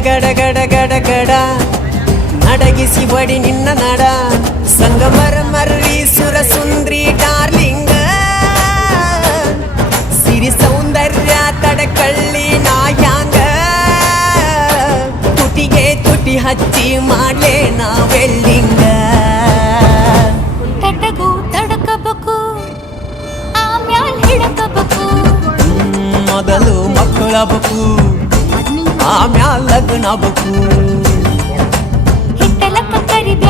ಗಡ ಗಡ ಗಡ ಗಡ ನಡಗಿಸಿ ಬಡಿ ನಿನ್ನ ನಡ ಸಂಗಮರ ಮರ್ರಿ ಸುರ ಸುಂದ್ರಿ ಡಾರ್ಲಿಂಗ ಸಿರಿ ಸೌಂದರ್ಯ ತಡಕಳ್ಳಿ ನಾಯಾಂಗ ತುಟಿಗೆ ತುಟಿ ಹಚ್ಚಿ ಮಾಡ್ಲೇ ನಾವೆಲ್ಲಿಂಗ ತಟಗೂ ತಡಕಬೇಕು ಆಮ್ಯಾಲ್ ಹಿಡಕಬೇಕು ಮೊದಲು ಮಕ್ಕಳಬೇಕು ಆಮ್ಯಾಲ ಲಗ್ನಬೇಕು ಹಿಟ್ಟಲಕ್ಕ ಕರಿದ